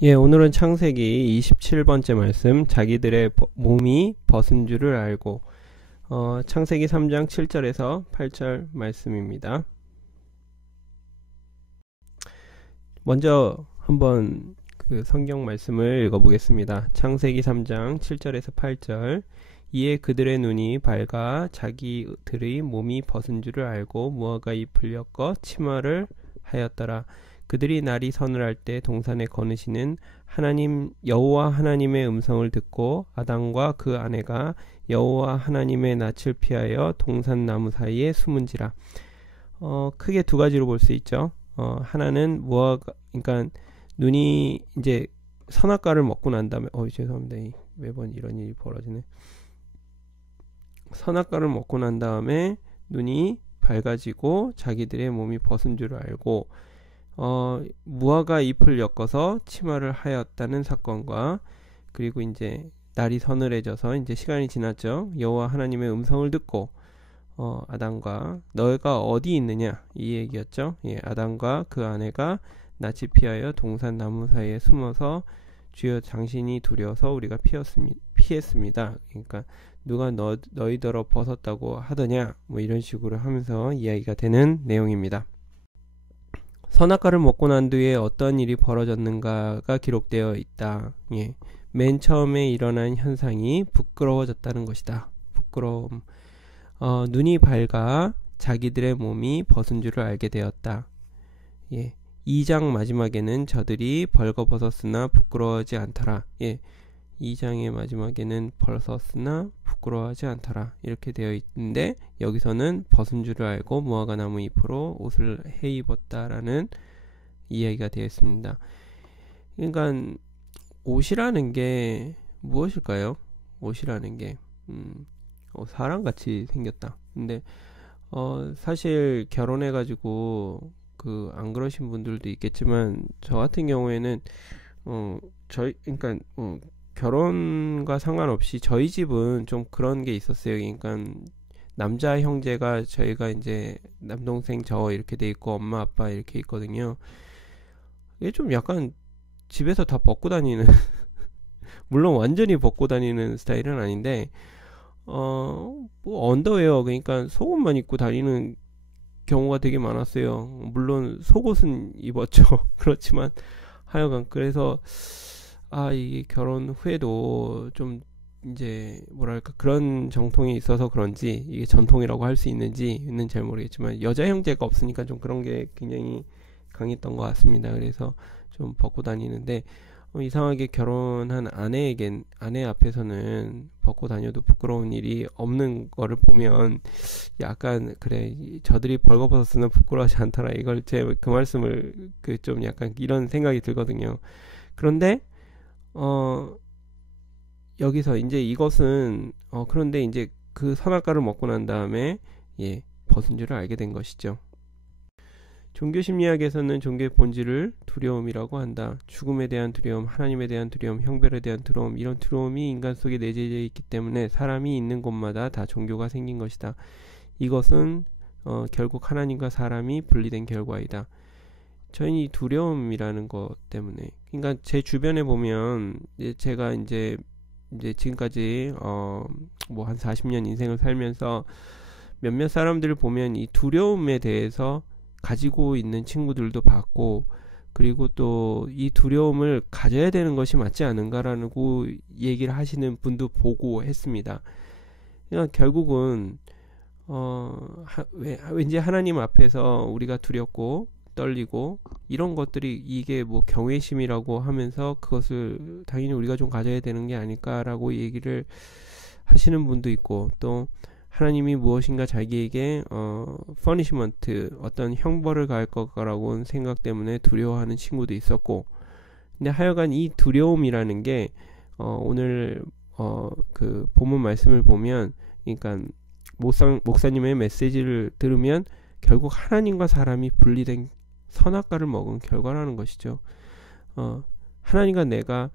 예, 오늘은 창세기 27번째 말씀, 자기들의 몸이 벗은 줄을 알고, 창세기 3장 7절에서 8절 말씀입니다. 먼저 한번 그 성경 말씀을 읽어보겠습니다. 창세기 3장 7절에서 8절. 이에 그들의 눈이 밝아 자기들의 몸이 벗은 줄을 알고 무화과 잎을 엮어 치마를 하였더라. 그들이 날이 서늘할 때 동산에 거느시는 하나님 여호와 하나님의 음성을 듣고 아담과 그 아내가 여호와 하나님의 낯을 피하여 동산 나무 사이에 숨은지라. 크게 두 가지로 볼 수 있죠. 하나는 무화과, 그러니까 눈이 이제 선악과를 먹고 난 다음에, 죄송합니다. 매번 이런 일이 벌어지네. 선악과를 먹고 난 다음에 눈이 밝아지고 자기들의 몸이 벗은 줄 알고, 무화과 잎을 엮어서 치마를 하였다는 사건과, 그리고 이제 날이 서늘해져서 이제 시간이 지났죠. 여호와 하나님의 음성을 듣고 아담과 너희가 어디 있느냐 이 얘기였죠. 예, 아담과 그 아내가 낯이 피하여 동산 나무 사이에 숨어서 주여 당신이 두려워서 우리가 피했습니다. 그러니까 누가 너희더러 벗었다고 하더냐 뭐 이런 식으로 하면서 이야기가 되는 내용입니다. 선악과를 먹고 난 뒤에 어떤 일이 벌어졌는가가 기록되어 있다. 예. 맨 처음에 일어난 현상이 부끄러워졌다는 것이다. 부끄러움. 눈이 밝아 자기들의 몸이 벗은 줄을 알게 되었다. 예. 2장 마지막에는 저들이 벌거벗었으나 부끄러워하지 않더라. 예. 2장의 마지막에는 벗었으나 부끄러워하지 않더라 이렇게 되어 있는데, 여기서는 벗은 줄을 알고 무화과 나무 잎으로 옷을 해 입었다라는 이야기가 되어 있습니다. 그러니까 옷이라는 게 무엇일까요? 옷이라는 게 사람같이 생겼다. 근데 사실 결혼해 가지고 안 그러신 분들도 있겠지만, 저 같은 경우에는 그러니까 결혼과 상관없이 저희 집은 좀 그런 게 있었어요. 그러니까 남자 형제가, 저희가 이제 남동생 저 이렇게 돼 있고 엄마 아빠 이렇게 있거든요. 이게 좀 약간 집에서 다 벗고 다니는 물론 완전히 벗고 다니는 스타일은 아닌데 뭐 언더웨어, 그러니까 속옷만 입고 다니는 경우가 되게 많았어요. 물론 속옷은 입었죠. 그렇지만 하여간 그래서 이게 결혼 후에도 좀 이제 뭐랄까 그런 정통이 있어서 그런지 이게 전통이라고 할 수 있는지는 잘 모르겠지만, 여자 형제가 없으니까 좀 그런 게 굉장히 강했던 것 같습니다. 그래서 좀 벗고 다니는데, 이상하게 결혼한 아내 앞에서는 벗고 다녀도 부끄러운 일이 없는 거를 보면 약간 그래, 저들이 벌거벗었으나 부끄러워하지 않더라, 이걸 그 말씀을 좀 약간 이런 생각이 들거든요. 그런데 여기서 이제 이것은 그런데 이제 그 선악과를 먹고 난 다음에 벗은 줄을 알게 된 것이죠. 종교심리학에서는 종교의 본질을 두려움이라고 한다. 죽음에 대한 두려움, 하나님에 대한 두려움, 형벌에 대한 두려움, 이런 두려움이 인간 속에 내재되어 있기 때문에 사람이 있는 곳마다 다 종교가 생긴 것이다. 이것은 결국 하나님과 사람이 분리된 결과이다. 저희는 이 두려움이라는 것 때문에, 그러니까 제 주변에 보면 제가 이제 지금까지 뭐 한 40년 인생을 살면서 몇몇 사람들을 보면 이 두려움에 대해서 가지고 있는 친구들도 봤고, 그리고 또 이 두려움을 가져야 되는 것이 맞지 않은가라고 얘기를 하시는 분도 보고 했습니다. 그러니까 결국은 왠지 하나님 앞에서 우리가 두렵고 떨리고 이런 것들이, 이게 뭐 경외심이라고 하면서 그것을 당연히 우리가 좀 가져야 되는 게 아닐까라고 얘기를 하시는 분도 있고, 또 하나님이 무엇인가 자기에게 퍼니시먼트, 어떤 형벌을 가할 거라고 생각 때문에 두려워하는 친구도 있었고, 근데 하여간 이 두려움이라는 게 오늘 그 본문 말씀을 보면, 그러니까 목사님의 메시지를 들으면 결국 하나님과 사람이 분리된 선악과를 먹은 결과라는 것이죠. 하나님과 내가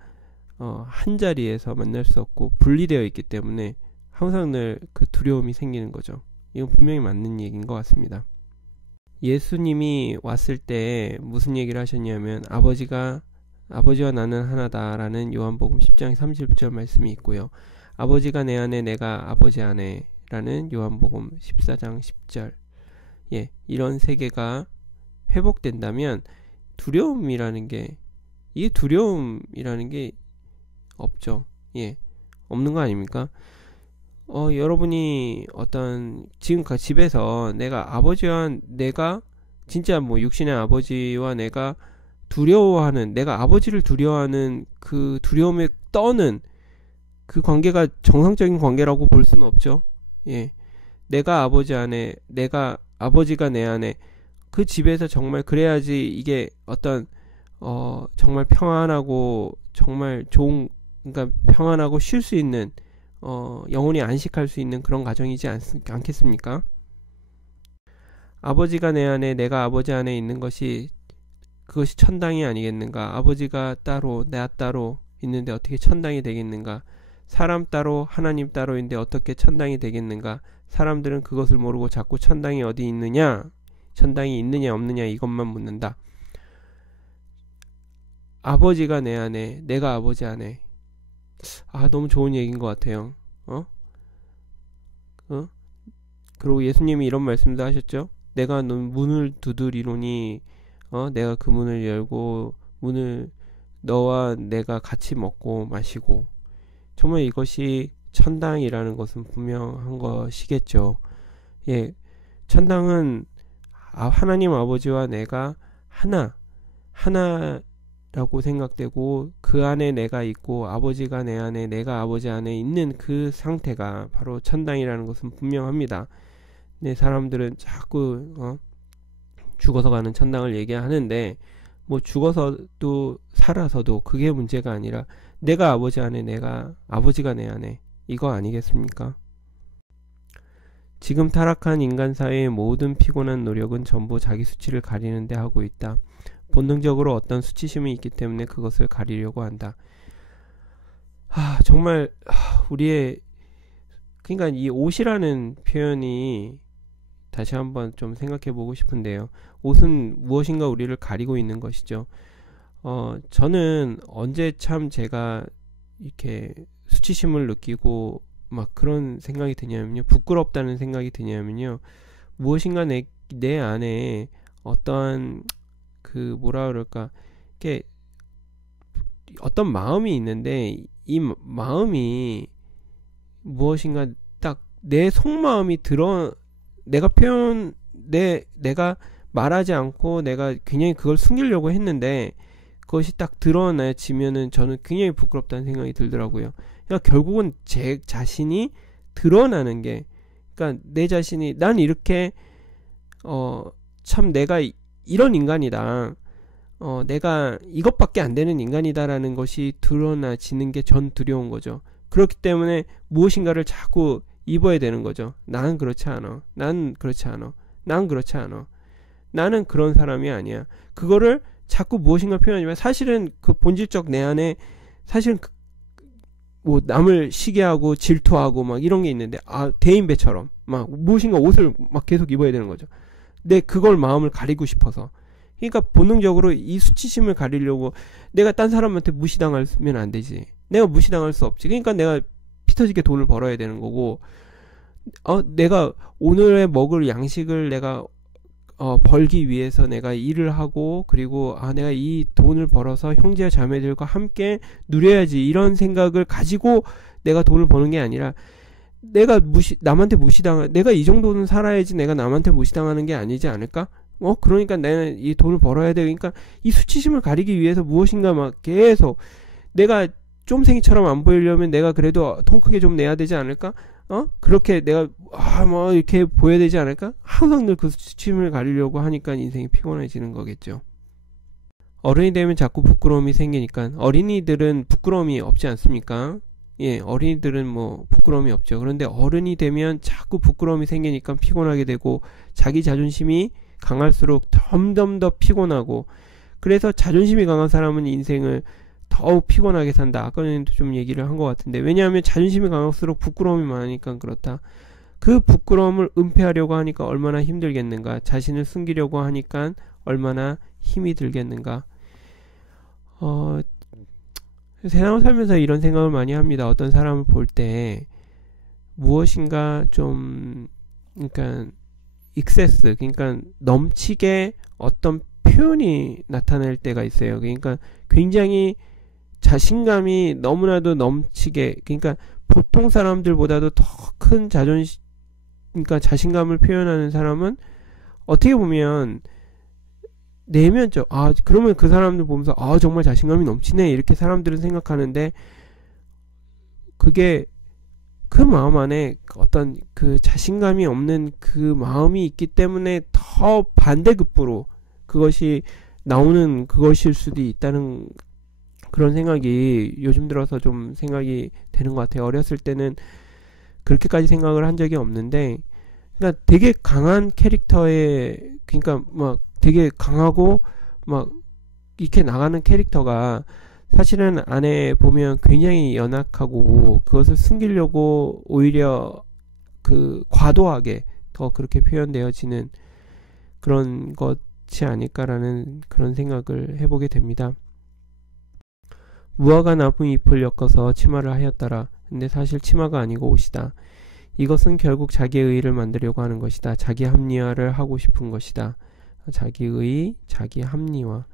한 자리에서 만날 수 없고 분리되어 있기 때문에 항상 늘 그 두려움이 생기는 거죠. 이건 분명히 맞는 얘기인 것 같습니다. 예수님이 왔을 때 무슨 얘기를 하셨냐면, 아버지가 아버지와 나는 하나다 라는 요한복음 10장 30절 말씀이 있고요. 아버지가 내 안에 내가 아버지 안에 라는 요한복음 14장 10절. 예, 이런 세계가 회복된다면 이게 두려움이라는 게 없죠. 예, 없는 거 아닙니까? 여러분이 지금 집에서 내가 진짜 뭐 육신의 아버지와 내가 아버지를 두려워하는 그 두려움에 떠는 그 관계가 정상적인 관계라고 볼 수는 없죠. 예. 내가 아버지가 내 안에, 그 집에서 정말 그래야지 이게 정말 평안하고, 정말 그러니까 평안하고 쉴 수 있는, 영혼이 안식할 수 있는 그런 가정이지 않겠습니까? 아버지가 내 안에, 내가 아버지 안에 있는 그것이 천당이 아니겠는가? 아버지가 따로, 나 따로 있는데 어떻게 천당이 되겠는가? 사람 따로, 하나님 따로인데 어떻게 천당이 되겠는가? 사람들은 그것을 모르고 자꾸 천당이 어디 있느냐? 천당이 있느냐 없느냐 이것만 묻는다. 아버지가 내 안에, 내가 아버지 안에. 너무 좋은 얘기인 것 같아요. 그리고 예수님이 이런 말씀도 하셨죠. 내가 문을 두드리노니 내가 그 문을 열고 너와 내가 같이 먹고 마시고. 정말 이것이 천당이라는 것은 분명한 것이겠죠. 예, 천당은 하나님 아버지와 내가 하나라고 생각되고, 그 안에 내가 있고 아버지가 내 안에, 내가 아버지 안에 있는 그 상태가 바로 천당이라는 것은 분명합니다. 네, 사람들은 자꾸 죽어서 가는 천당을 얘기하는데, 뭐 죽어서도 살아서도 그게 문제가 아니라 내가 아버지 안에, 내가 아버지가 내 안에, 이거 아니겠습니까? 지금 타락한 인간 사회의 모든 피곤한 노력은 전부 자기 수치를 가리는 데 하고 있다. 본능적으로 어떤 수치심이 있기 때문에 그것을 가리려고 한다. 정말 그러니까 이 옷이라는 표현이 다시 한번 좀 생각해 보고 싶은데요. 옷은 무엇인가 우리를 가리고 있는 것이죠. 저는 언제 참 제가 이렇게 수치심을 느끼고 막 그런 생각이 드냐면요, 부끄럽다는 생각이 드냐면요, 무엇인가 내 안에 어떠한 뭐라 그럴까, 이렇게 어떤 마음이 있는데, 이 마음이 무엇인가 딱 내 속마음이 내가 말하지 않고 내가 굉장히 그걸 숨기려고 했는데 그것이 딱 드러나지면은 저는 굉장히 부끄럽다는 생각이 들더라고요. 그러니까 결국은 제 자신이 드러나는 게, 그러니까 내 자신이 난 이렇게 참 내가 이런 인간이다, 내가 이것밖에 안 되는 인간이다라는 것이 드러나지는 게 전 두려운 거죠. 그렇기 때문에 무엇인가를 자꾸 입어야 되는 거죠. 나는 그렇지 않아. 난 그렇지 않아. 난 그렇지 않아. 나는 그런 사람이 아니야. 그거를 자꾸 무엇인가 표현하지만 사실은 그 본질적 내 안에 사실은 뭐 남을 시기하고 질투하고 막 이런 게 있는데, 대인배처럼 막 무엇인가 옷을 막 계속 입어야 되는 거죠. 근데 그걸 마음을 가리고 싶어서. 그러니까 본능적으로 이 수치심을 가리려고, 내가 딴 사람한테 무시당하면 안 되지. 내가 무시당할 수 없지. 그러니까 내가 피 터지게 돈을 벌어야 되는 거고, 내가 오늘의 먹을 양식을 내가 벌기 위해서 내가 일을 하고, 그리고 내가 이 돈을 벌어서 형제와 자매들과 함께 누려야지, 이런 생각을 가지고 내가 돈을 버는 게 아니라, 내가 남한테 내가 이 정도는 살아야지 내가 남한테 무시당하는 게 아니지 않을까? 그러니까 나는 이 돈을 벌어야 돼. 그러니까 이 수치심을 가리기 위해서 무엇인가 막 계속, 내가 쫌생이처럼 안 보이려면 내가 그래도 통 크게 좀 내야 되지 않을까? 그렇게 내가 뭐 이렇게 보여야 되지 않을까? 항상 늘 그 수치심을 가리려고 하니까 인생이 피곤해지는 거겠죠. 어른이 되면 자꾸 부끄러움이 생기니까, 어린이들은 부끄러움이 없지 않습니까? 예, 어린이들은 뭐 부끄러움이 없죠. 그런데 어른이 되면 자꾸 부끄러움이 생기니까 피곤하게 되고, 자기 자존심이 강할수록 점점 더 피곤하고, 그래서 자존심이 강한 사람은 인생을 더욱 피곤하게 산다. 아까는 좀 얘기를 한 것 같은데, 왜냐하면 자존심이 강할수록 부끄러움이 많으니까 그렇다. 그 부끄러움을 은폐하려고 하니까 얼마나 힘들겠는가, 자신을 숨기려고 하니까 얼마나 힘이 들겠는가. 어, 세상을 살면서 이런 생각을 많이 합니다. 어떤 사람을 볼 때 무엇인가 좀 그러니까 익세스 그러니까 넘치게 어떤 표현이 나타날 때가 있어요. 그러니까 굉장히 자신감이 너무나도 넘치게 그러니까 보통 사람들보다도 더 큰 자존심 그러니까 자신감을 표현하는 사람은 어떻게 보면 내면적 그러면 그 사람들 보면서 정말 자신감이 넘치네 이렇게 사람들은 생각하는데 그게 그 마음 안에 어떤 그 자신감이 없는 그 마음이 있기 때문에 더 반대급부로 그것이 나오는 그것일 수도 있다는 그런 생각이 요즘 들어서 좀 생각이 되는 것 같아요. 어렸을 때는 그렇게까지 생각을 한 적이 없는데 그러니까 되게 강한 캐릭터의 그러니까 막 되게 강하고 막 이렇게 나가는 캐릭터가 사실은 안에 보면 굉장히 연약하고 그것을 숨기려고 오히려 그 과도하게 더 그렇게 표현되어지는 그런 것이 아닐까라는 그런 생각을 해보게 됩니다. 무화과 나무 잎을 엮어서 치마를 하였더라. 근데 사실 치마가 아니고 옷이다. 이것은 결국 자기의 의의를 만들려고 하는 것이다. 자기 합리화를 하고 싶은 것이다. 자기의 자기 합리화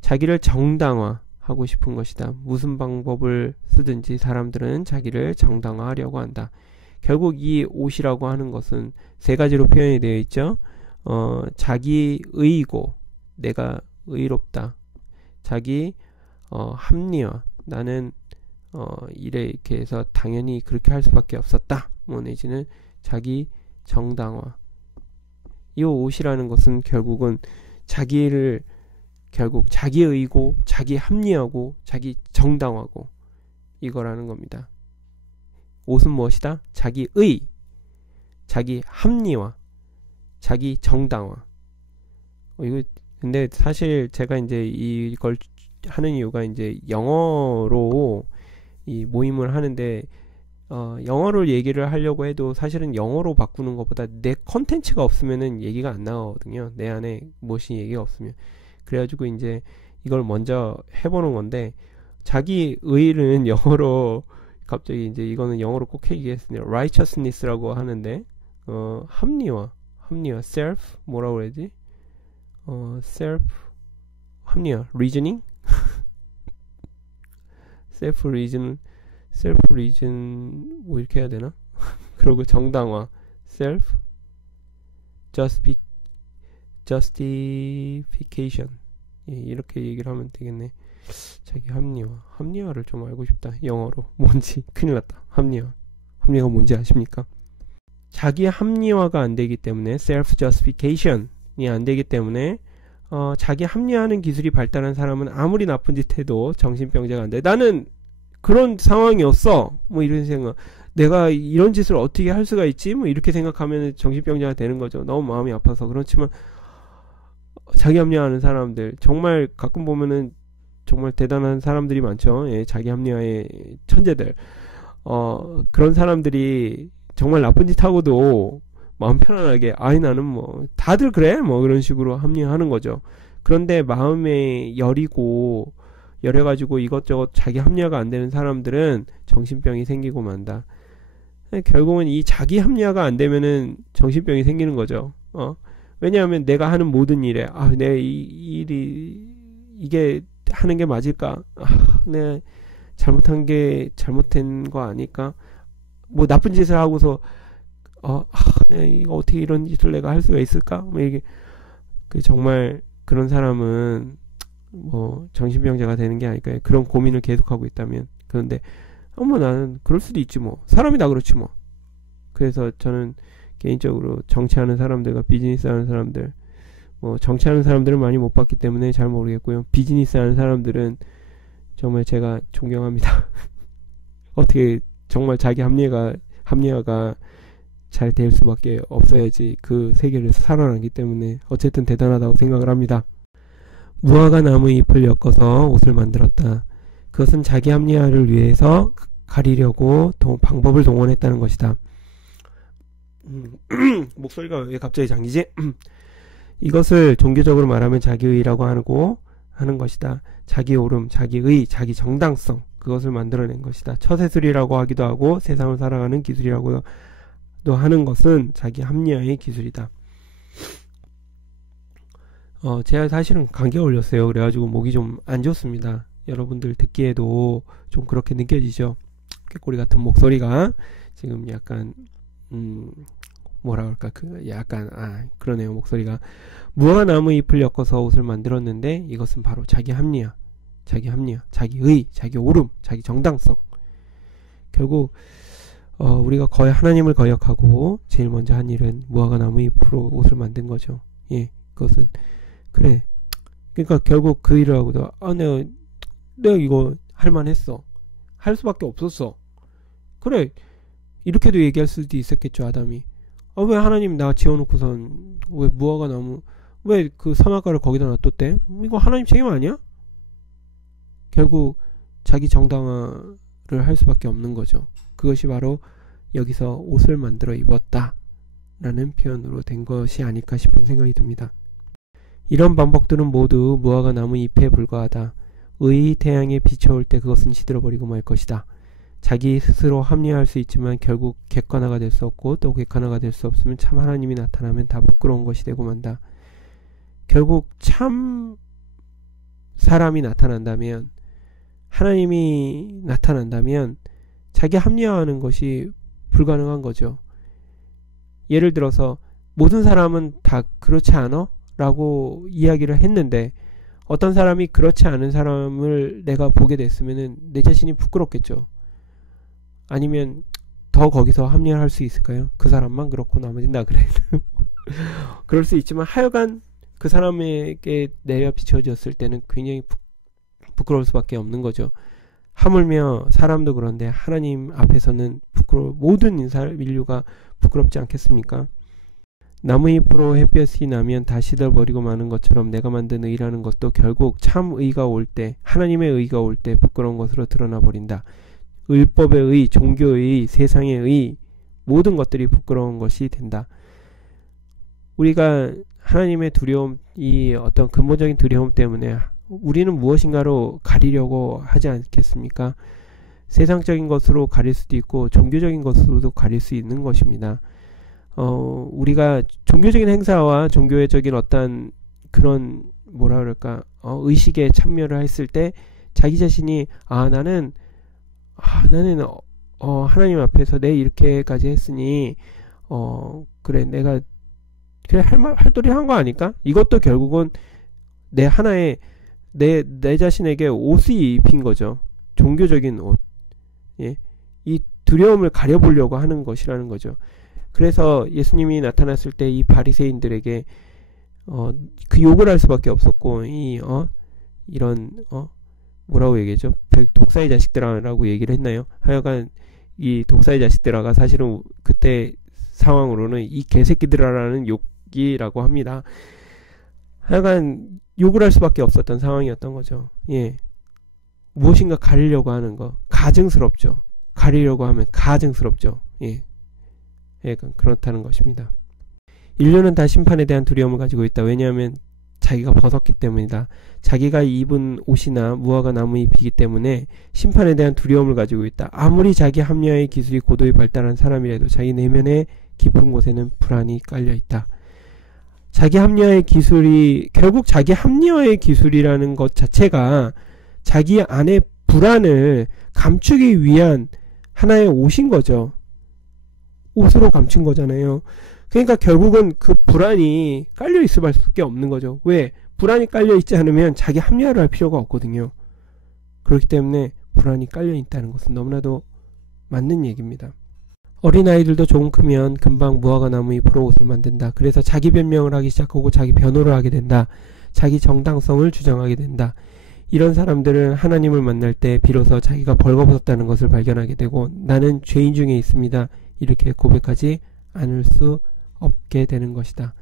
자기를 정당화하고 싶은 것이다. 무슨 방법을 쓰든지 사람들은 자기를 정당화하려고 한다. 결국 이 옷이라고 하는 것은 세 가지로 표현이 되어 있죠. 자기의이고 내가 의롭다. 자기 합리화 나는 이래 이렇게 해서 당연히 그렇게 할 수밖에 없었다. 뭐 내지는 자기 정당화 이 옷이라는 것은 결국은 자기를 결국 자기의고 자기 합리하고 자기 정당화고 이거라는 겁니다. 옷은 무엇이다? 자기의 자기 합리화 자기 정당화 이거 근데 사실 제가 이제 이걸 하는 이유가 이제 영어로 이 모임을 하는데 영어로 얘기를 하려고 해도 사실은 영어로 바꾸는 것보다 내 컨텐츠가 없으면은 얘기가 안 나오거든요. 내 안에 무엇이 얘기가 없으면. 그래가지고 이제 이걸 먼저 해보는 건데 자기 의의는 영어로 갑자기 이제 이거는 영어로 꼭 얘기했습니다. righteousness라고 하는데 합리화 self 뭐라고 그러지? self 합리화 reasoning self reason 뭐 이렇게 해야 되나? 그리고 정당화 self justification 이렇게 얘기를 하면 되겠네. 자기 합리화를 좀 알고 싶다. 영어로 뭔지 큰일 났다. 합리화가 뭔지 아십니까? 자기 합리화가 안 되기 때문에 self justification이 안 되기 때문에 자기 합리화하는 기술이 발달한 사람은 아무리 나쁜 짓 해도 정신병자가 안 돼. 나는 그런 상황이었어. 뭐 이런 생각. 내가 이런 짓을 어떻게 할 수가 있지? 뭐 이렇게 생각하면 정신병자가 되는 거죠. 너무 마음이 아파서. 그렇지만 자기 합리화하는 사람들 정말 가끔 보면은 정말 대단한 사람들이 많죠. 예, 자기 합리화의 천재들. 그런 사람들이 정말 나쁜 짓 하고도 마음 편안하게 나는 뭐 다들 그래 뭐 그런 식으로 합리화하는 거죠. 그런데 마음에 열여가지고 이것저것 자기 합리화가 안 되는 사람들은 정신병이 생기고 만다. 결국은 이 자기 합리화가 안 되면은 정신병이 생기는 거죠. 왜냐하면 내가 하는 모든 일에 내 이 일이 이게 하는 게 맞을까? 내가 잘못된 거 아닐까? 뭐 나쁜 짓을 하고서 이거 어떻게 이런 짓을 내가 할 수가 있을까? 뭐 이게 정말 그런 사람은 뭐 정신병자가 되는 게 아닐까요? 그런 고민을 계속하고 있다면. 그런데 나는 그럴 수도 있지 뭐. 사람이 다 그렇지 뭐. 그래서 저는 개인적으로 정치하는 사람들과 비즈니스 하는 사람들 뭐 정치하는 사람들은 많이 못 봤기 때문에 잘 모르겠고요. 비즈니스 하는 사람들은 정말 제가 존경합니다. 어떻게 정말 자기 합리화가 잘 될 수밖에 없어야지 그 세계를 살아나기 때문에 어쨌든 대단하다고 생각을 합니다. 무화과 나무 잎을 엮어서 옷을 만들었다. 그것은 자기 합리화를 위해서 가리려고 방법을 동원했다는 것이다. 목소리가 왜 갑자기 잠기지? 이것을 종교적으로 말하면 자기의라고 하고 하는 것이다. 자기 옳음, 자기 의, 자기 정당성, 그것을 만들어낸 것이다. 처세술이라고 하기도 하고 세상을 살아가는 기술이라고도 하는 것은 자기 합리화의 기술이다. 제가 사실은 감기가 걸렸어요. 그래가지고 목이 좀 안 좋습니다. 여러분들 듣기에도 좀 그렇게 느껴지죠? 꾀꼬리 같은 목소리가 지금 약간 뭐라 그럴까, 약간 그러네요. 목소리가. 무화과 나무 잎을 엮어서 옷을 만들었는데 이것은 바로 자기 합리화, 자기 의, 자기 옳음, 자기 정당성. 결국 우리가 거의 하나님을 거역하고 제일 먼저 한 일은 무화과 나무 잎으로 옷을 만든 거죠. 예, 그것은 그래. 그러니까 결국 그 일을 하고도 내가 이거 할만했어. 할 수밖에 없었어. 그래. 이렇게도 얘기할 수도 있었겠죠, 아담이. 왜 하나님 나 지어놓고선 왜 무화과 나무, 왜 그 선악과를 거기다 놔뒀대? 이거 하나님 책임 아니야? 결국 자기 정당화를 할 수밖에 없는 거죠. 그것이 바로 여기서 옷을 만들어 입었다 라는 표현으로 된 것이 아닐까 싶은 생각이 듭니다. 이런 반복들은 모두 무화과 나무 잎에 불과하다. 의의 태양에 비춰올 때 그것은 시들어버리고 말 것이다. 자기 스스로 합리화할 수 있지만 결국 객관화가 될 수 없고 또 객관화가 될 수 없으면 참 하나님이 나타나면 다 부끄러운 것이 되고 만다. 결국 참 사람이 나타난다면, 하나님이 나타난다면 자기 합리화하는 것이 불가능한 거죠. 예를 들어서 모든 사람은 다 그렇지 않아? 라고 이야기를 했는데 어떤 사람이 그렇지 않은 사람을 내가 보게 됐으면 내 자신이 부끄럽겠죠. 아니면 더 거기서 합리화할 수 있을까요? 그 사람만 그렇고 나머지는 다 그래. 그럴 수 있지만 하여간 그 사람에게 내려 비춰졌을 때는 굉장히 부끄러울 수밖에 없는 거죠. 하물며 사람도 그런데 하나님 앞에서는 모든 인류가 부끄럽지 않겠습니까? 나무잎으로 햇볕이 나면 다 시들어버리고 마는 것처럼 내가 만든 의라는 것도 결국 참 의가 올 때, 하나님의 의가 올 때 부끄러운 것으로 드러나 버린다. 율법의 의, 종교의 의, 세상의 의, 모든 것들이 부끄러운 것이 된다. 우리가 하나님의 두려움, 이 어떤 근본적인 두려움 때문에 우리는 무엇인가로 가리려고 하지 않겠습니까? 세상적인 것으로 가릴 수도 있고 종교적인 것으로도 가릴 수 있는 것입니다. 우리가 종교적인 행사와 종교적인 어떤 그런 뭐라 그럴까, 의식에 참여를 했을 때 자기 자신이 나는 하나님 앞에서 내 이렇게까지 했으니 그래 내가 그래 할 도리 한 거 아닐까? 이것도 결국은 내 하나의 내 자신에게 옷이 입힌 거죠. 종교적인 옷. 예. 이 두려움을 가려보려고 하는 것이라는 거죠. 그래서 예수님이 나타났을 때 이 바리새인들에게 그 욕을 할 수밖에 없었고 이런 뭐라고 얘기했죠? 독사의 자식들아라고 얘기를 했나요? 하여간 이 독사의 자식들아가 사실은 그때 상황으로는 이 개새끼들아라는 욕이라고 합니다. 하여간 욕을 할 수밖에 없었던 상황이었던 거죠. 예. 무엇인가 가리려고 하는 거 가증스럽죠. 가리려고 하면 가증스럽죠. 예. 그렇다는 것입니다. 인류는 다 심판에 대한 두려움을 가지고 있다. 왜냐하면 자기가 벗었기 때문이다. 자기가 입은 옷이나 무화과 나무 잎이기 때문에 심판에 대한 두려움을 가지고 있다. 아무리 자기 합리화의 기술이 고도히 발달한 사람이라도 자기 내면의 깊은 곳에는 불안이 깔려 있다. 자기 합리화의 기술이 결국 자기 합리화의 기술이라는 것 자체가 자기 안의 불안을 감추기 위한 하나의 옷인 거죠. 옷으로 감춘 거잖아요. 그러니까 결국은 그 불안이 깔려 있을 수밖에 없는 거죠. 왜? 불안이 깔려 있지 않으면 자기 합리화를 할 필요가 없거든요. 그렇기 때문에 불안이 깔려 있다는 것은 너무나도 맞는 얘기입니다. 어린아이들도 조금 크면 금방 무화과 나무 잎으로 옷을 만든다. 그래서 자기 변명을 하기 시작하고 자기 변호를 하게 된다. 자기 정당성을 주장하게 된다. 이런 사람들은 하나님을 만날 때 비로소 자기가 벌거벗었다는 것을 발견하게 되고 나는 죄인 중에 있습니다. 이렇게 고백하지 않을 수 없게 되는 것이다.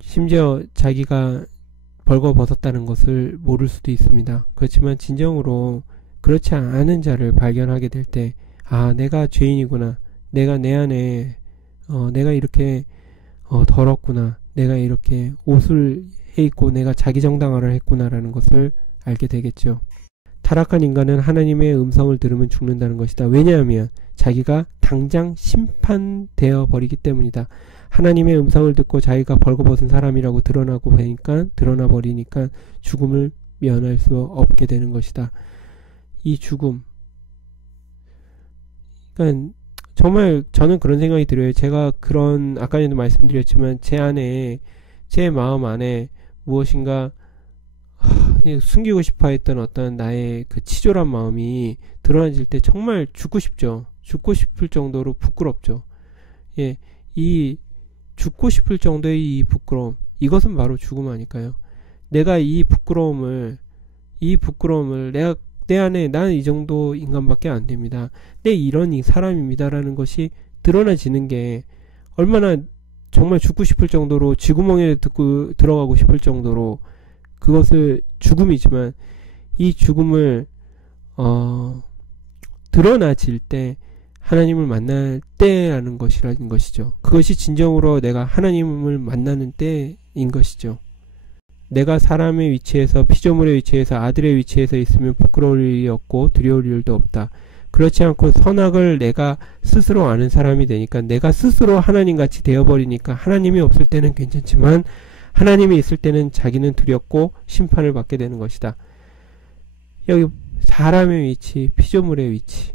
심지어 자기가 벌거벗었다는 것을 모를 수도 있습니다. 그렇지만 진정으로 그렇지 않은 자를 발견하게 될 때 내가 죄인이구나. 내가 내 안에 내가 이렇게 더럽구나. 내가 이렇게 옷을 있고 내가 자기 정당화를 했구나라는 것을 알게 되겠죠. 타락한 인간은 하나님의 음성을 들으면 죽는다는 것이다. 왜냐하면 자기가 당장 심판되어 버리기 때문이다. 하나님의 음성을 듣고 자기가 벌거벗은 사람이라고 드러나 버리니까 죽음을 면할 수 없게 되는 것이다. 이 죽음. 그러니까 정말 저는 그런 생각이 들어요. 제가 아까 전에도 말씀드렸지만 제 마음 안에 무엇인가 숨기고 싶어 했던 어떤 나의 그 치졸한 마음이 드러나질 때 정말 죽고 싶죠. 죽고 싶을 정도로 부끄럽죠. 예, 이 죽고 싶을 정도의 이 부끄러움, 이것은 바로 죽음 아닐까요? 내가 이 부끄러움을 내 안에 나는 이 정도 인간밖에 안 됩니다. 이런 사람입니다라는 것이 드러나지는 게 얼마나 정말 죽고 싶을 정도로 쥐구멍에 들어가고 싶을 정도로 그것을 죽음이지만 이 죽음을 드러나질 때 하나님을 만날 때라는 것이라는 것이죠. 그것이 진정으로 내가 하나님을 만나는 때인 것이죠. 내가 사람의 위치에서 피조물의 위치에서 아들의 위치에서 있으면 부끄러울 일이 없고 두려울 일도 없다. 그렇지 않고 선악을 내가 스스로 아는 사람이 되니까 내가 스스로 하나님같이 되어버리니까 하나님이 없을 때는 괜찮지만 하나님이 있을 때는 자기는 두렵고 심판을 받게 되는 것이다. 여기 사람의 위치, 피조물의 위치,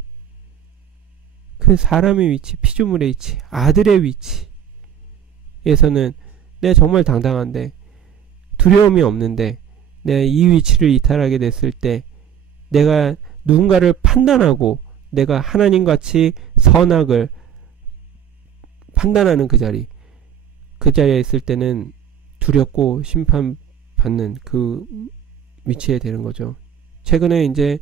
그 사람의 위치, 피조물의 위치, 아들의 위치에서는 내가 정말 당당한데 두려움이 없는데 내가 이 위치를 이탈하게 됐을 때 내가 누군가를 판단하고 내가 하나님같이 선악을 판단하는 그 자리에 있을 때는 두렵고 심판받는 그 위치에 되는 거죠. 최근에 이제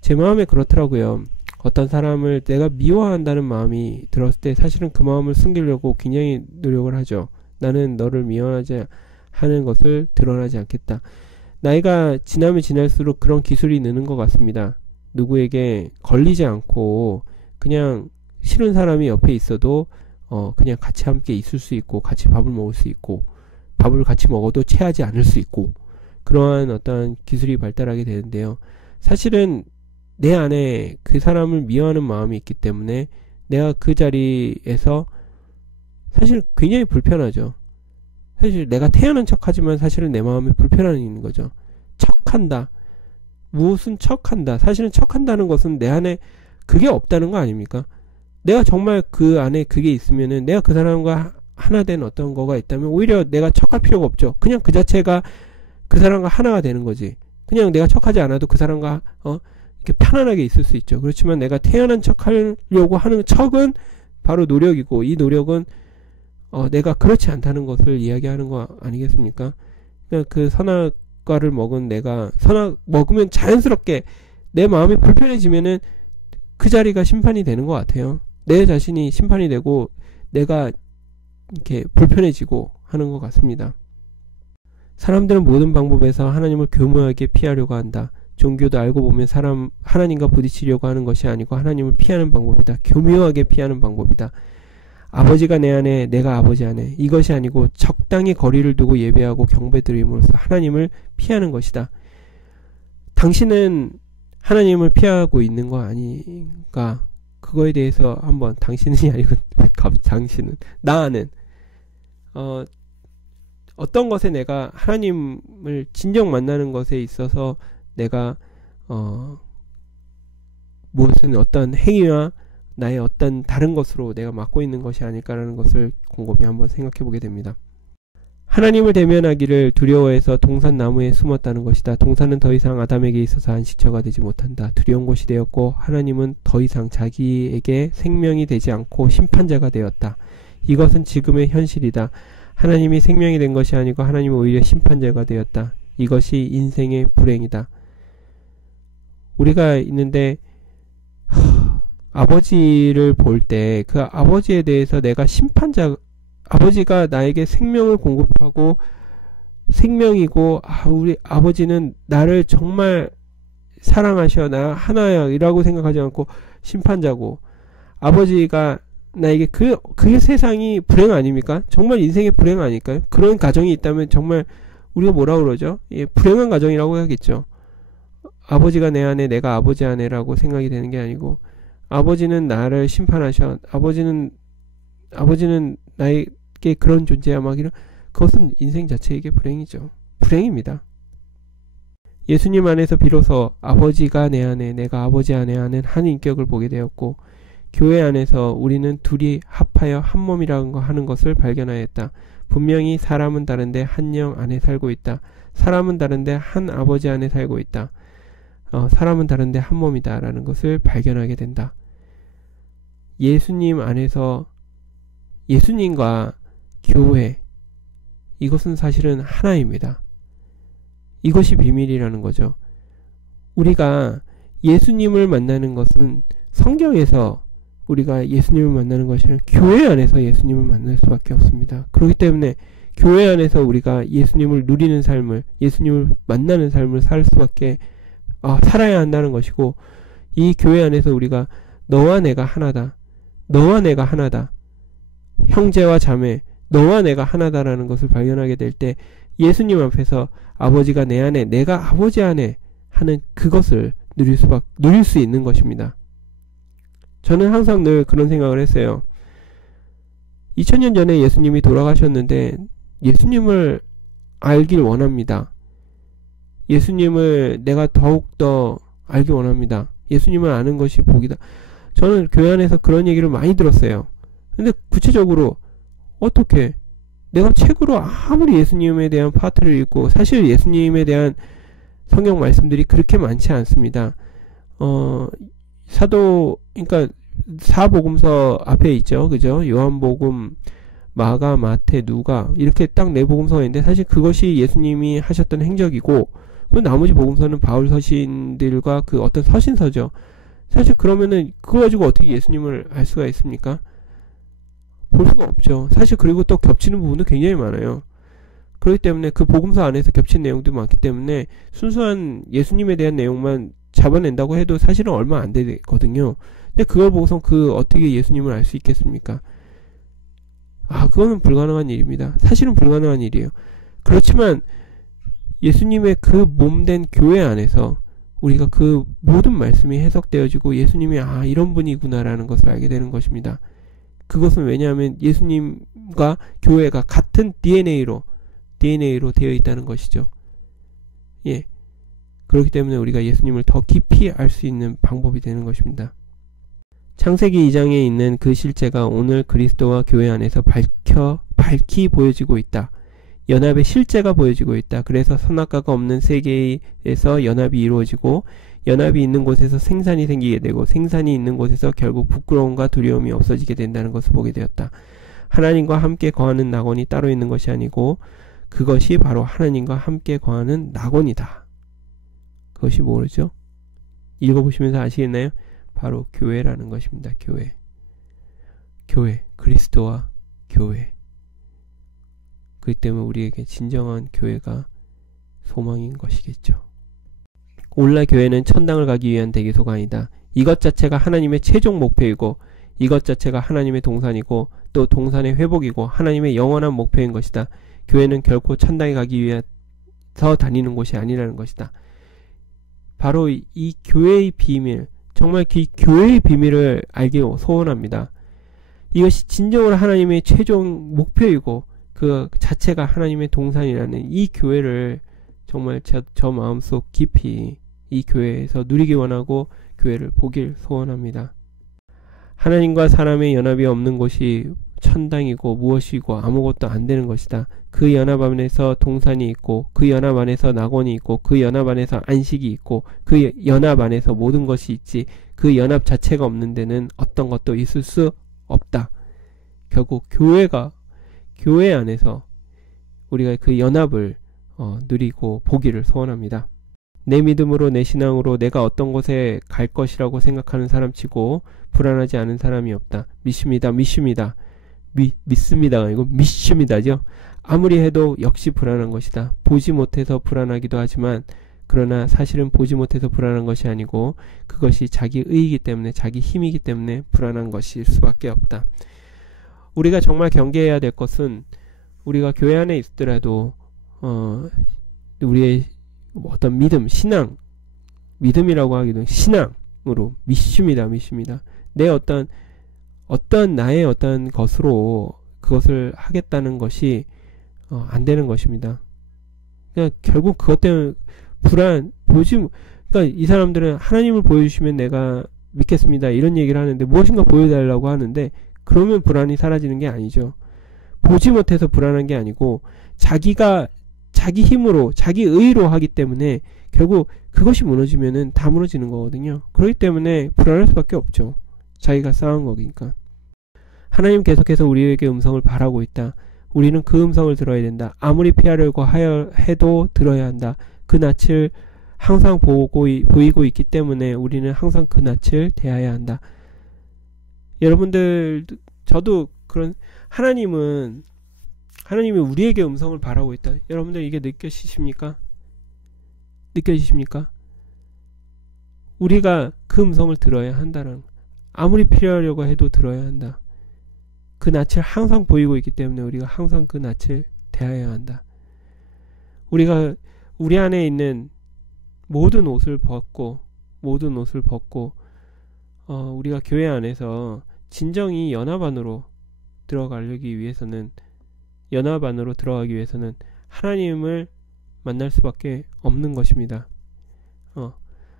제 마음에 그렇더라고요. 어떤 사람을 내가 미워한다는 마음이 들었을 때 사실은 그 마음을 숨기려고 굉장히 노력을 하죠. 나는 너를 미워하지 하는 것을 드러나지 않겠다. 나이가 지나면 지날수록 그런 기술이 느는 것 같습니다. 누구에게 걸리지 않고 그냥 싫은 사람이 옆에 있어도 그냥 같이 함께 있을 수 있고 같이 밥을 먹을 수 있고 밥을 같이 먹어도 체하지 않을 수 있고 그러한 어떤 기술이 발달하게 되는데요. 사실은 내 안에 그 사람을 미워하는 마음이 있기 때문에 내가 그 자리에서 사실 굉장히 불편하죠. 사실 내가 태어난 척하지만 사실은 내 마음에 불편함이 있는 거죠. 척한다. 무엇은 척한다. 사실은 척한다는 것은 내 안에 그게 없다는 거 아닙니까? 내가 정말 그 안에 그게 있으면은 내가 그 사람과 하나 된 어떤 거가 있다면 오히려 내가 척할 필요가 없죠. 그냥 그 자체가 그 사람과 하나가 되는 거지. 그냥 내가 척하지 않아도 그 사람과 이렇게 편안하게 있을 수 있죠. 그렇지만 내가 태어난 척하려고 하는 척은 바로 노력이고 이 노력은 내가 그렇지 않다는 것을 이야기하는 거 아니겠습니까? 그냥 그 선악과를 먹은 내가 선악 먹으면 자연스럽게 내 마음이 불편해지면은 그 자리가 심판이 되는 것 같아요. 내 자신이 심판이 되고 내가 이렇게 불편해지고 하는 것 같습니다. 사람들은 모든 방법에서 하나님을 교묘하게 피하려고 한다. 종교도 알고 보면 하나님과 부딪히려고 하는 것이 아니고 하나님을 피하는 방법이다. 교묘하게 피하는 방법이다. 아버지가 내 안에 내가 아버지 안에 이것이 아니고 적당히 거리를 두고 예배하고 경배드림으로써 하나님을 피하는 것이다. 당신은 하나님을 피하고 있는 거 아닌가? 그거에 대해서 한번 당신이 아니고 당신은 나는 어떤 것에 내가 하나님을 진정 만나는 것에 있어서 내가 무슨 어떤 행위와 나의 어떤 다른 것으로 내가 맡고 있는 것이 아닐까라는 것을 곰곰이 한번 생각해 보게 됩니다. 하나님을 대면하기를 두려워해서 동산나무에 숨었다는 것이다. 동산은 더 이상 아담에게 있어서 안식처가 되지 못한다. 두려운 곳이 되었고 하나님은 더 이상 자기에게 생명이 되지 않고 심판자가 되었다. 이것은 지금의 현실이다. 하나님이 생명이 된 것이 아니고 하나님은 오히려 심판자가 되었다. 이것이 인생의 불행이다. 우리가 있는데 아버지를 볼 때 그 아버지에 대해서 내가 아버지가 나에게 생명을 공급하고 생명이고 우리 아버지는 나를 정말 사랑하셔 나 하나야 이라고 생각하지 않고 심판자고 아버지가 나에게 그 세상이 불행 아닙니까? 정말 인생의 불행 아닐까요? 그런 가정이 있다면 정말 우리가 뭐라 그러죠? 예, 불행한 가정이라고 해야겠죠. 아버지가 내 아내, 내가 아버지 아내라고 생각이 되는 게 아니고, 아버지는 나를 심판하셔. 아버지는 나에게 그런 존재야. 막 이런, 그것은 인생 자체에게 불행이죠. 불행입니다. 예수님 안에서 비로소 아버지가 내 안에, 내가 아버지 안에 하는 한 인격을 보게 되었고, 교회 안에서 우리는 둘이 합하여 한 몸이라는 거 하는 것을 발견하였다. 분명히 사람은 다른데 한 영 안에 살고 있다. 사람은 다른데 한 아버지 안에 살고 있다. 사람은 다른데 한 몸이다 라는 것을 발견하게 된다. 예수님 안에서 예수님과 교회, 이것은 사실은 하나입니다. 이것이 비밀이라는 거죠. 우리가 예수님을 만나는 것은 성경에서 우리가 예수님을 만나는 것이 아니라 교회 안에서 예수님을 만날 수밖에 없습니다. 그렇기 때문에 교회 안에서 우리가 예수님을 누리는 삶을, 예수님을 만나는 삶을 살 수밖에 살아야 한다는 것이고, 이 교회 안에서 우리가 너와 내가 하나다, 너와 내가 하나다, 형제와 자매, 너와 내가 하나다라는 것을 발견하게 될 때 예수님 앞에서 아버지가 내 안에, 내가 아버지 안에 하는 그것을 누릴 수 있는 것입니다. 저는 항상 늘 그런 생각을 했어요. 2000년 전에 예수님이 돌아가셨는데 예수님을 알길 원합니다. 예수님을 내가 더욱더 알길 원합니다. 예수님을 아는 것이 복이다. 저는 교회 안에서 그런 얘기를 많이 들었어요. 근데 구체적으로 어떻게, 내가 책으로 아무리 예수님에 대한 파트를 읽고, 사실 예수님에 대한 성경 말씀들이 그렇게 많지 않습니다. 그러니까 사복음서 앞에 있죠. 그죠? 요한복음, 마가, 마태, 누가, 이렇게 딱 네 복음서가 있는데, 사실 그것이 예수님이 하셨던 행적이고, 그 나머지 복음서는 바울 서신들과 그 어떤 서신서죠. 사실 그러면은 그거 가지고 어떻게 예수님을 알 수가 있습니까? 볼 수가 없죠. 사실 그리고 또 겹치는 부분도 굉장히 많아요. 그렇기 때문에 그 복음서 안에서 겹친 내용도 많기 때문에 순수한 예수님에 대한 내용만 잡아낸다고 해도 사실은 얼마 안 되거든요. 근데 그걸 보고서 어떻게 예수님을 알 수 있겠습니까? 그거는 불가능한 일입니다. 사실은 불가능한 일이에요. 그렇지만 예수님의 그 몸된 교회 안에서 우리가 그 모든 말씀이 해석되어지고 예수님이 이런 분이구나라는 것을 알게 되는 것입니다. 그것은 왜냐하면 예수님과 교회가 같은 DNA로 되어 있다는 것이죠. 예. 그렇기 때문에 우리가 예수님을 더 깊이 알 수 있는 방법이 되는 것입니다. 창세기 2장에 있는 그 실제가 오늘 그리스도와 교회 안에서 밝히 보여지고 있다. 연합의 실제가 보여지고 있다. 그래서 선악과가 없는 세계에서 연합이 이루어지고, 연합이 있는 곳에서 생산이 생기게 되고, 생산이 있는 곳에서 결국 부끄러움과 두려움이 없어지게 된다는 것을 보게 되었다. 하나님과 함께 거하는 낙원이 따로 있는 것이 아니고 그것이 바로 하나님과 함께 거하는 낙원이다. 그것이 뭐죠? 읽어보시면서 아시겠나요? 바로 교회라는 것입니다. 교회, 그리스도와 교회. 그렇기 때문에 우리에게 진정한 교회가 소망인 것이겠죠. 오늘날 교회는 천당을 가기 위한 대기소가 아니다. 이것 자체가 하나님의 최종 목표이고, 이것 자체가 하나님의 동산이고, 또 동산의 회복이고 하나님의 영원한 목표인 것이다. 교회는 결코 천당에 가기 위해서 다니는 곳이 아니라는 것이다. 바로 이 교회의 비밀, 정말 교회의 비밀을 알기 소원합니다. 이것이 진정으로 하나님의 최종 목표이고 그 자체가 하나님의 동산이라는 이 교회를 정말 저 마음속 깊이 이 교회에서 누리기 원하고 교회를 보길 소원합니다. 하나님과 사람의 연합이 없는 곳이 천당이고 무엇이고 아무것도 안 되는 것이다. 그 연합 안에서 동산이 있고, 그 연합 안에서 낙원이 있고, 그 연합 안에서 안식이 있고, 그 연합 안에서 모든 것이 있지, 그 연합 자체가 없는 데는 어떤 것도 있을 수 없다. 결국 교회 안에서 우리가 그 연합을 누리고 보기를 소원합니다. 내 믿음으로, 내 신앙으로 내가 어떤 곳에 갈 것이라고 생각하는 사람치고 불안하지 않은 사람이 없다. 믿습니다가 아니고 믿습니다죠. 아무리 해도 역시 불안한 것이다. 보지 못해서 불안하기도 하지만, 그러나 사실은 보지 못해서 불안한 것이 아니고 그것이 자기 의이기 때문에, 자기 힘이기 때문에 불안한 것일 수밖에 없다. 우리가 정말 경계해야 될 것은, 우리가 교회 안에 있더라도 우리의 어떤 믿음, 신앙, 믿음이라고 하기도 신앙으로 믿습니다. 내 어떤 나의 어떤 것으로 그것을 하겠다는 것이 안 되는 것입니다. 그러니까 결국 그것 때문에 그러니까 이 사람들은 하나님을 보여주시면 내가 믿겠습니다. 이런 얘기를 하는데 무엇인가 보여달라고 하는데 그러면 불안이 사라지는 게 아니죠. 보지 못해서 불안한 게 아니고 자기가 자기 힘으로 자기 의로 하기 때문에 결국 그것이 무너지면은 다 무너지는 거거든요. 그렇기 때문에 불안할 수밖에 없죠. 자기가 쌓은 거니까. 하나님 계속해서 우리에게 음성을 바라고 있다. 우리는 그 음성을 들어야 된다. 아무리 피하려고 해도 들어야 한다. 그 낯을 항상 보이고 있기 때문에 우리는 항상 그 낯을 대해야 한다. 여러분들, 저도 그런, 하나님이 우리에게 음성을 바라고 있다. 여러분들 이게 느껴지십니까? 우리가 그 음성을 들어야 한다는, 아무리 필요하려고 해도 들어야 한다. 그 낯을 항상 보이고 있기 때문에 우리가 항상 그 낯을 대해야 한다. 우리가 우리 안에 있는 모든 옷을 벗고 우리가 교회 안에서 진정이 연합 안으로 들어가기 위해서는 하나님을 만날 수밖에 없는 것입니다.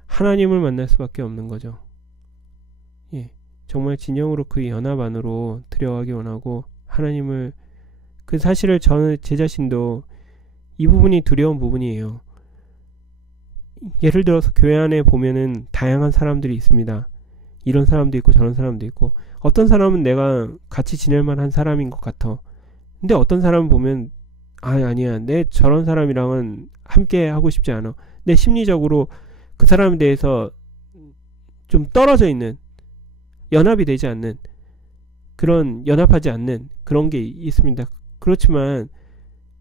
하나님을 만날 수밖에 없는 거죠. 예, 정말 진정으로 그 연합 안으로 들어가기 원하고 하나님을, 그 사실을 제 자신도 이 부분이 두려운 부분이에요. 예를 들어서 교회 안에 보면은 다양한 사람들이 있습니다. 이런 사람도 있고 저런 사람도 있고, 어떤 사람은 내가 같이 지낼 만한 사람인 것 같아. 근데 어떤 사람은 보면 아니야, 내 저런 사람이랑은 함께 하고 싶지 않아. 내 심리적으로 그 사람에 대해서 좀 떨어져 있는, 연합이 되지 않는, 연합하지 않는 그런 게 있습니다. 그렇지만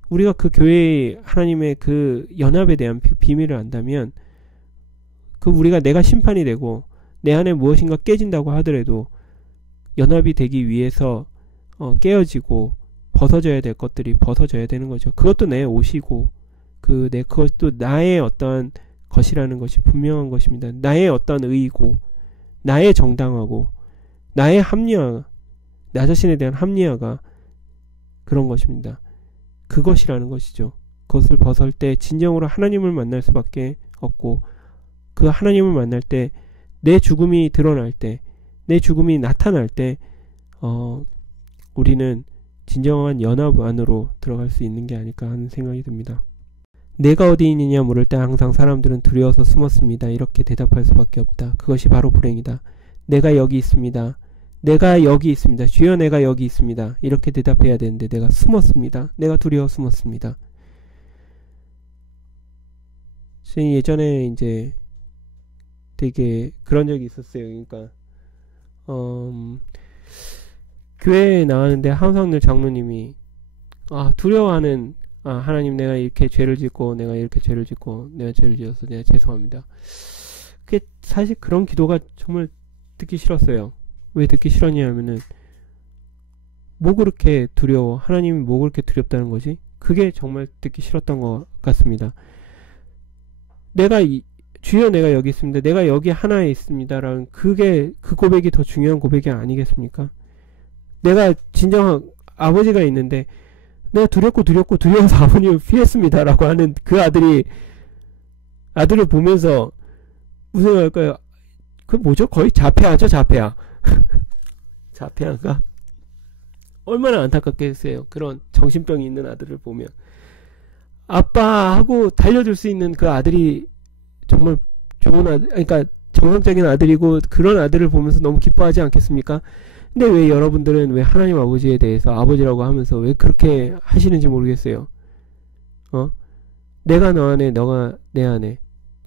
우리가 그 교회의 하나님의 그 연합에 대한 비밀을 안다면, 우리가 내가 심판이 되고 내 안에 무엇인가 깨진다고 하더라도 연합이 되기 위해서 깨어지고 벗어져야 될 것들이 벗어져야 되는 거죠. 그것도 내 옷이고 그것도 나의 어떤 것이라는 것이 분명한 것입니다. 나의 어떤 의이고 나의 정당하고 나의 합리화, 나 자신에 대한 합리화가 그런 것입니다. 그것이라는 것이죠. 그것을 벗을 때 진정으로 하나님을 만날 수밖에 없고, 그 하나님을 만날 때 내 죽음이 드러날 때, 내 죽음이 나타날 때 우리는 진정한 연합 안으로 들어갈 수 있는 게 아닐까 하는 생각이 듭니다. 내가 어디 있느냐 물을 때 항상 사람들은 두려워서 숨었습니다. 이렇게 대답할 수밖에 없다. 그것이 바로 불행이다. 내가 여기 있습니다. 주여 내가 여기 있습니다. 이렇게 대답해야 되는데 내가 숨었습니다. 내가 두려워 숨었습니다. 예전에 이제 되게 그런 적이 있었어요. 그러니까 교회에 나왔는데 항상 늘 장로님이 두려워하는, 하나님 내가 이렇게 죄를 짓고 내가 죄를 지어서 내가 죄송합니다. 그게 사실 그런 기도가 정말 듣기 싫었어요. 왜 듣기 싫었냐면은 뭐 그렇게 두려워, 하나님이 뭐 그렇게 두렵다는 거지? 그게 정말 듣기 싫었던 것 같습니다. 주여 내가 여기 있습니다. 내가 여기 하나에 있습니다라는 그 고백이 더 중요한 고백이 아니겠습니까? 내가 진정한 아버지가 있는데 내가 두려워서 아버님을 피했습니다라고 하는 그 아들을 보면서 무슨 말일까요? 그 뭐죠? 거의 자폐아죠, 자폐아. 자폐아가 얼마나 안타깝겠어요. 그런 정신병이 있는 아들을 보면 아빠하고 달려들 수 있는 그 아들이 정말 좋은 아들, 그러니까 정상적인 아들이고 그런 아들을 보면서 너무 기뻐하지 않겠습니까? 근데 왜 여러분들은 왜 하나님 아버지에 대해서 아버지라고 하면서 왜 그렇게 하시는지 모르겠어요. 내가 너 안에, 너가 내 안에,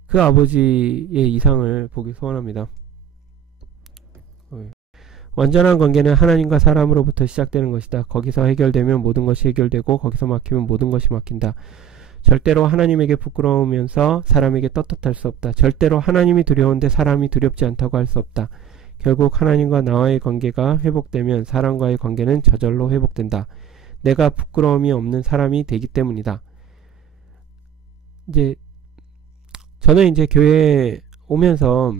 그 아버지의 이상을 보기 소원합니다. 완전한 관계는 하나님과 사람으로부터 시작되는 것이다. 거기서 해결되면 모든 것이 해결되고 거기서 막히면 모든 것이 막힌다. 절대로 하나님에게 부끄러우면서 사람에게 떳떳할 수 없다. 절대로 하나님이 두려운데 사람이 두렵지 않다고 할 수 없다. 결국 하나님과 나와의 관계가 회복되면 사람과의 관계는 저절로 회복된다. 내가 부끄러움이 없는 사람이 되기 때문이다. 이제 저는 이제 교회에 오면서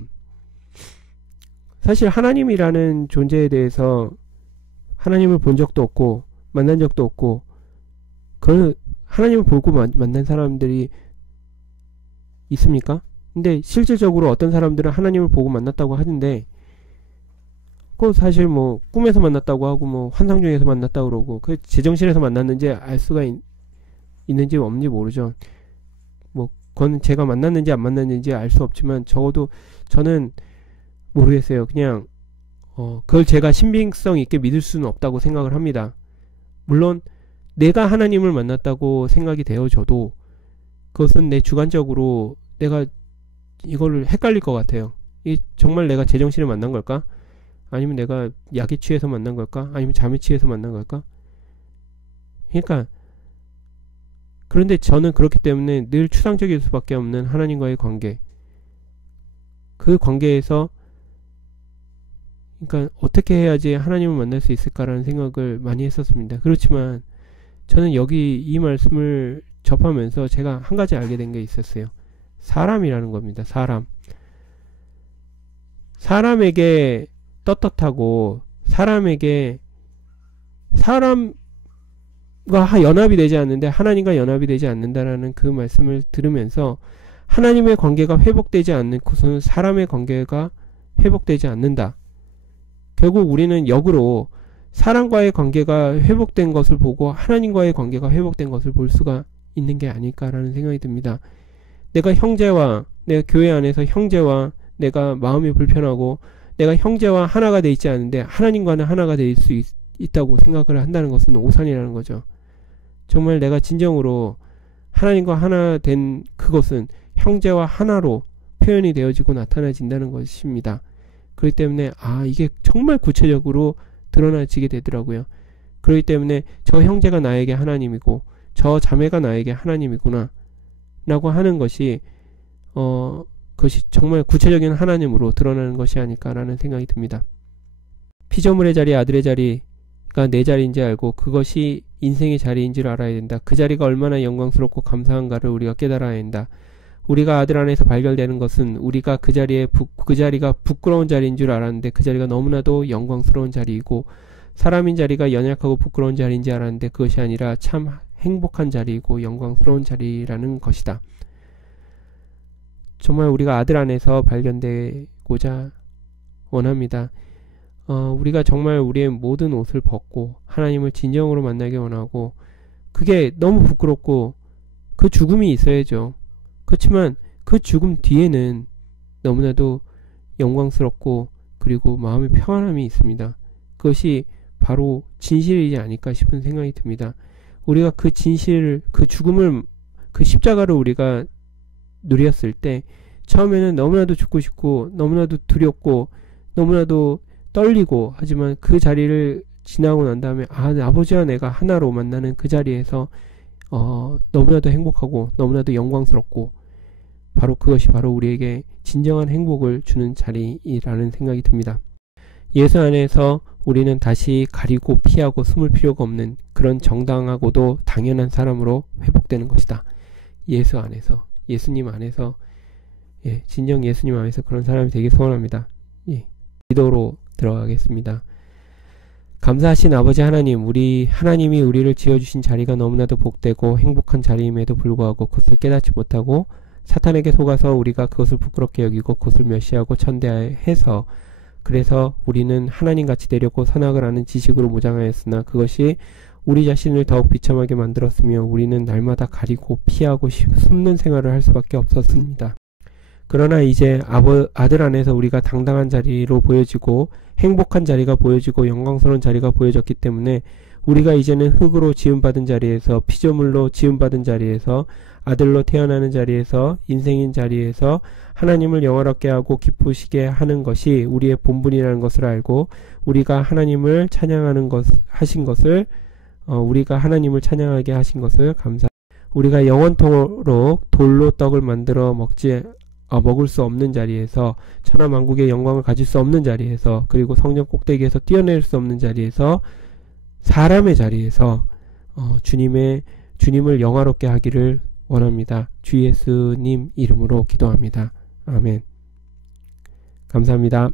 사실 하나님이라는 존재에 대해서 하나님을 본 적도 없고 만난 적도 없고 그런 하나님을 보고 만난 사람들이 있습니까? 근데 실질적으로 어떤 사람들은 하나님을 보고 만났다고 하는데 그 사실 뭐 꿈에서 만났다고 하고 뭐 환상 중에서 만났다고 그러고 그 제정신에서 만났는지 알 수가 있는지 없는지 모르죠. 뭐 그건 제가 만났는지 안 만났는지 알 수 없지만 적어도 저는 모르겠어요. 그냥 그걸 제가 신빙성 있게 믿을 수는 없다고 생각을 합니다. 물론 내가 하나님을 만났다고 생각이 되어져도 그것은 내 주관적으로 내가 이거를 헷갈릴 것 같아요. 정말 내가 제정신에 만난 걸까? 아니면 내가 약에 취해서 만난 걸까? 아니면 잠에 취해서 만난 걸까? 그러니까 그런데 저는 그렇기 때문에 늘 추상적일 수밖에 없는 하나님과의 관계, 그 관계에서 그러니까 어떻게 해야지 하나님을 만날 수 있을까라는 생각을 많이 했었습니다. 그렇지만 저는 여기 이 말씀을 접하면서 제가 한 가지 알게 된 게 있었어요. 사람이라는 겁니다. 사람에게 떳떳하고 사람과 연합이 되지 않는데 하나님과 연합이 되지 않는다라는 그 말씀을 들으면서 하나님의 관계가 회복되지 않고서는 사람의 관계가 회복되지 않는다. 결국 우리는 역으로 사람과의 관계가 회복된 것을 보고 하나님과의 관계가 회복된 것을 볼 수가 있는 게 아닐까라는 생각이 듭니다. 내가 교회 안에서 형제와 내가 마음이 불편하고 내가 형제와 하나가 돼 있지 않은데 하나님과는 하나가 될 수 있다고 생각을 한다는 것은 오산이라는 거죠. 정말 내가 진정으로 하나님과 하나 된 그것은 형제와 하나로 표현이 되어지고 나타나진다는 것입니다. 그렇기 때문에 이게 정말 구체적으로 드러나지게 되더라고요. 그렇기 때문에 저 형제가 나에게 하나님이고 저 자매가 나에게 하나님이구나 라고 하는 것이 그것이 정말 구체적인 하나님으로 드러나는 것이 아닐까라는 생각이 듭니다. 피조물의 자리, 아들의 자리가 내 자리인지 알고 그것이 인생의 자리인지를 알아야 된다. 그 자리가 얼마나 영광스럽고 감사한가를 우리가 깨달아야 한다. 우리가 아들 안에서 발견되는 것은 우리가 그 자리가 부끄러운 자리인 줄 알았는데 그 자리가 너무나도 영광스러운 자리이고 사람인 자리가 연약하고 부끄러운 자리인지 알았는데 그것이 아니라 참 행복한 자리이고 영광스러운 자리라는 것이다. 정말 우리가 아들 안에서 발견되고자 원합니다. 우리가 정말 우리의 모든 옷을 벗고 하나님을 진정으로 만나기 원하고 그게 너무 부끄럽고 그 죽음이 있어야죠. 그렇지만 그 죽음 뒤에는 너무나도 영광스럽고 그리고 마음의 평안함이 있습니다. 그것이 바로 진실이지 않을까 싶은 생각이 듭니다. 우리가 그 진실, 그 죽음을, 그 십자가를 우리가 누렸을 때 처음에는 너무나도 죽고 싶고 너무나도 두렵고 너무나도 떨리고 하지만 그 자리를 지나고 난 다음에 아버지와 내가 하나로 만나는 그 자리에서 너무나도 행복하고 너무나도 영광스럽고 바로 그것이 바로 우리에게 진정한 행복을 주는 자리라는 생각이 듭니다. 예수 안에서 우리는 다시 가리고 피하고 숨을 필요가 없는 그런 정당하고도 당연한 사람으로 회복되는 것이다. 예수 안에서, 예수님 안에서, 진정 예수님 안에서 그런 사람이 되길 소원합니다. 기도로 들어가겠습니다. 감사하신 아버지 하나님, 하나님이 우리를 지어주신 자리가 너무나도 복되고 행복한 자리임에도 불구하고 그것을 깨닫지 못하고 사탄에게 속아서 우리가 그것을 부끄럽게 여기고 그것을 멸시하고 천대해서 그래서 우리는 하나님같이 되려고 선악을 아는 지식으로 무장하였으나 그것이 우리 자신을 더욱 비참하게 만들었으며 우리는 날마다 가리고 피하고 숨는 생활을 할 수밖에 없었습니다. 그러나 이제 아들 안에서 우리가 당당한 자리로 보여지고 행복한 자리가 보여지고 영광스러운 자리가 보여졌기 때문에 우리가 이제는 흙으로 지음받은 자리에서 피조물로 지음받은 자리에서 아들로 태어나는 자리에서 인생인 자리에서 하나님을 영화롭게 하고 기쁘시게 하는 것이 우리의 본분이라는 것을 알고 우리가 하나님을 찬양하는 하신 것을 우리가 하나님을 찬양하게 하신 것을 우리가 영원토록 돌로 떡을 만들어 먹을 수 없는 자리에서 천하만국의 영광을 가질 수 없는 자리에서 그리고 성전 꼭대기에서 뛰어낼 수 없는 자리에서 사람의 자리에서 주님을 영화롭게 하기를 원합니다. 주 예수님 이름으로 기도합니다. 아멘. 감사합니다.